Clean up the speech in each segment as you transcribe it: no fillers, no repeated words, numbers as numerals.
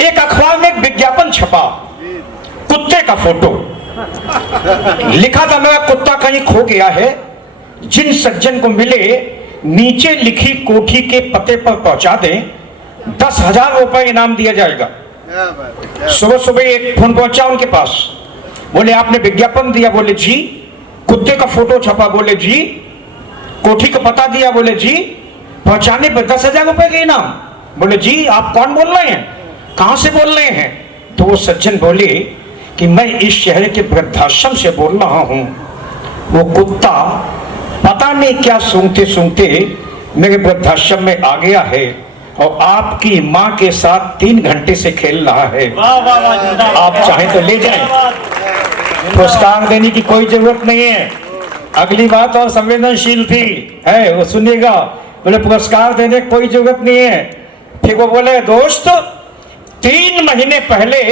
एक अखबार में एक विज्ञापन छपा, कुत्ते का फोटो लिखा था, मेरा कुत्ता कहीं खो गया है, जिन सज्जन को मिले नीचे लिखी कोठी के पते पर पहुंचा दें, 10,000 रुपए इनाम दिया जाएगा। सुबह सुबह एक फोन पहुंचा उनके पास, बोले आपने विज्ञापन दिया? बोले जी। कुत्ते का फोटो छपा? बोले जी। कोठी का पता दिया? बोले जी। पहुंचाने पर 10,000 रुपए के इनाम? बोले जी। आप कौन बोल रहे हैं, कहां से बोल रहे हैं? तो वो सज्जन बोले कि मैं इस शहर के वृद्धाश्रम से बोल रहा हूं। वो कुत्ता पता नहीं क्या सूंघते सूंघते मेरे वृद्धाश्रम में आ गया है और आपकी मां के साथ 3 घंटे से खेल रहा है। आप चाहें तो ले जाएं, पुरस्कार देने की कोई जरूरत नहीं है। अगली बात और संवेदनशील थी है, वो सुनिएगा। बोले पुरस्कार देने की कोई जरूरत नहीं है। फिर वो बोले दोस्त, 3 महीने पहले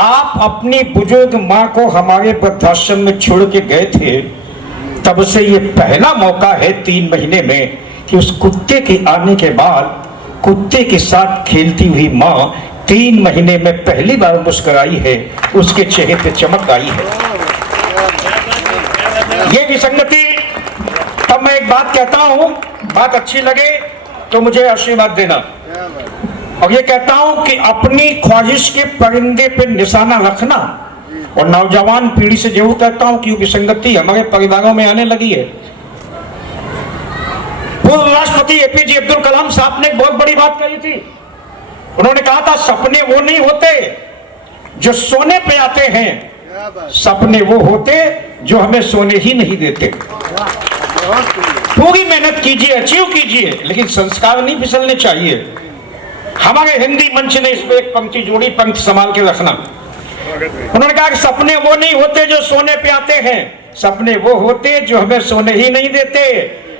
आप अपनी बुजुर्ग मां को हमारे वृद्धाश्रम में छोड़ के गए थे, तब से ये पहला मौका है 3 महीने में कि उस कुत्ते के आने के बाद कुत्ते के साथ खेलती हुई मां 3 महीने में पहली बार मुस्कुराई है, उसके चेहरे पे चमक आई है। ये विसंगति, तब मैं एक बात कहता हूं, बात अच्छी लगे तो मुझे आशीर्वाद देना, और ये कहता हूं कि अपनी ख्वाहिश के परिंदे पे निशाना रखना। और नौजवान पीढ़ी से जरूर कहता हूं कि विसंगति हमारे परिवारों में आने लगी है। पूर्व राष्ट्रपति एपीजे अब्दुल कलाम साहब ने एक बहुत बड़ी बात कही थी। उन्होंने कहा था सपने वो नहीं होते जो सोने पे आते हैं, सपने वो होते जो हमें सोने ही नहीं देते। पूरी मेहनत कीजिए, अचीव कीजिए, लेकिन संस्कार नहीं फिसलने चाहिए। हमारे हिंदी मंच ने इसमें एक पंक्ति जोड़ी, पंक्ति संभाल के रखना। उन्होंने कहा कि सपने वो नहीं होते जो सोने पे आते हैं, सपने वो होते जो हमें सोने ही नहीं देते।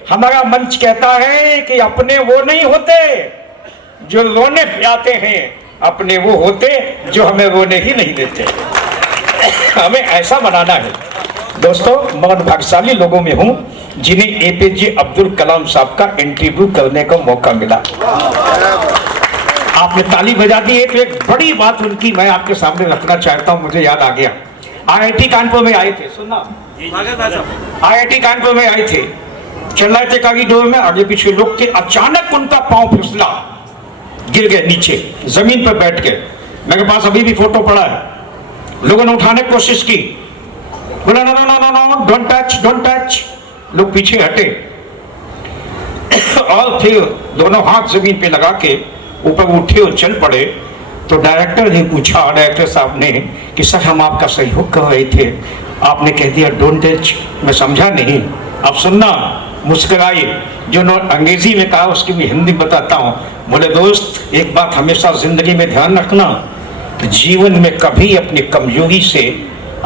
हमारा मंच कहता है कि अपने वो नहीं होते जो रोने पे आते हैं, अपने वो होते जो हमें रोने ही नहीं देते। हमें ऐसा बनाना है। दोस्तों, मैं भाग्यशाली लोगों में हूं जिन्हें एपीजे अब्दुल कलाम साहब का इंटरव्यू करने का मौका मिला। आपने ताली बजा दी है तो एक बड़ी बात उनकी मैं आपके सामने रखना चाहता हूं। मुझे याद आ गया, आईआईटी कानपुर में आए थे, सुनना, आईआईटी कानपुर में आए थे, चल रहे थे कॉरिडोर में, आगे पीछे लोग थे, अचानक उनका पांव फिसला, गिर गए नीचे जमीन पर बैठ के। मेरे पास अभी भी फोटो पड़ा है। लोगों ने उठाने की कोशिश की, बोला no no no no, don't touch, don't touch. लोग पीछे हटे और फिर दोनों हाथ जमीन पे लगा के ऊपर उठे और चल पड़े। तो डायरेक्टर ने पूछा, डायरेक्टर साहब ने, कि सर हम आपका सहयोग कर रहे थे, आपने कह दिया डोंट टच। मैं समझा नहीं, अब सुनना। मुस्कुराए, जो अंग्रेजी में कहा उसकी मैं हिंदी बताता हूँ। बोले दोस्त, एक बात हमेशा जिंदगी में ध्यान रखना कि जीवन में कभी अपनी कमजोरी से,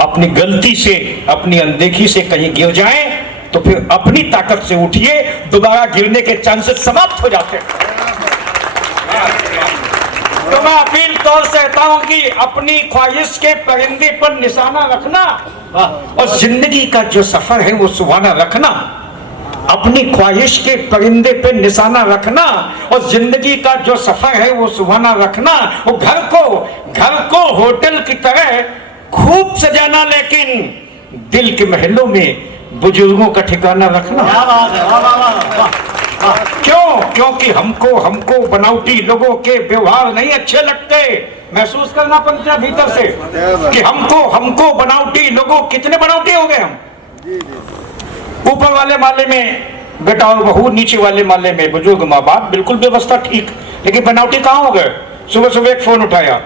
अपनी गलती से, अपनी अनदेखी से कहीं गिर जाए तो फिर अपनी ताकत से उठिए, दोबारा गिरने के चांसेस समाप्त हो जाते हैं। तो मैं अपील तौर से कहता हूं कि अपनी ख्वाहिश के परिंदे पर निशाना रखना और जिंदगी का जो सफर है वो सुहाना रखना। अपनी ख्वाहिश के परिंदे पे निशाना रखना और जिंदगी का जो सफर है वो सुहाना रखना। वो घर को होटल की तरह खूब सजाना, लेकिन दिल के महलों में बुजुर्गों का ठिकाना रखना। क्यों? क्योंकि हमको बनावटी लोगों के व्यवहार नहीं अच्छे लगते। महसूस करना पड़ता है भीतर से कि हमको बनावटी लोगों, कितने बनावटी हो गए हम। ऊपर वाले माले में बेटा और बहू, नीचे वाले माले में बुजुर्ग माँ बाप, बिल्कुल व्यवस्था ठीक, लेकिन बनावटी कहाँ हो गए। सुबह सुबह एक फोन उठाया,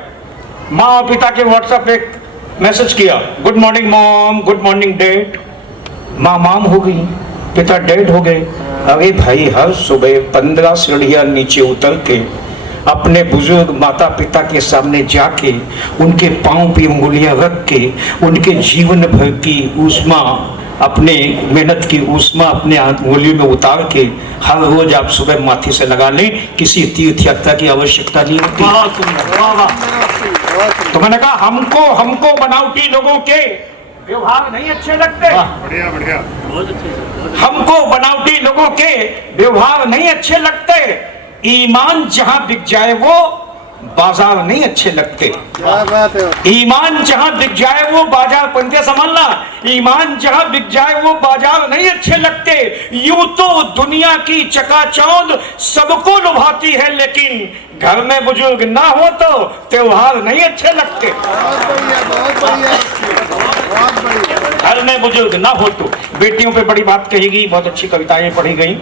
माँ और पिता के व्हाट्सएप एक मैसेज किया, good morning mom, good morning dad. माँ माम हो गई, पिता डैड हो गए। अरे भाई, हर सुबह 15 सीढ़ियां नीचे उतर के अपने बुजुर्ग माता पिता के सामने जाके उनके पांव पे उंगलियां रख के उनके जीवन भर की ऊष्मा, अपने मेहनत की ऊष्मा अपने उंगलियों में उतार के हर रोज आप सुबह माथे से लगा लें, किसी तीर्थ यात्रा की आवश्यकता नहीं होती। तो मैंने कहा हमको बनावटी लोगों के व्यवहार नहीं अच्छे लगते। बढ़िया बढ़िया, बहुत अच्छे। हमको बनावटी लोगों के व्यवहार नहीं अच्छे लगते। ईमान जहां बिक जाए वो बाजार नहीं अच्छे लगते। क्या बात है। ईमान जहां बिक जाए वो बाजार, पंथे समझना, ईमान जहां बिक जाए वो बाजार नहीं अच्छे लगते। यूं तो दुनिया की चकाचौंध सबको लुभाती है, लेकिन घर में बुजुर्ग ना हो तो त्योहार नहीं अच्छे लगते। बहुत बढ़िया, बहुत बढ़िया, बहुत बढ़िया। घर में बुजुर्ग ना हो तो। बेटियों पे बड़ी बात कही गई, बहुत अच्छी कविताएं पढ़ी गई।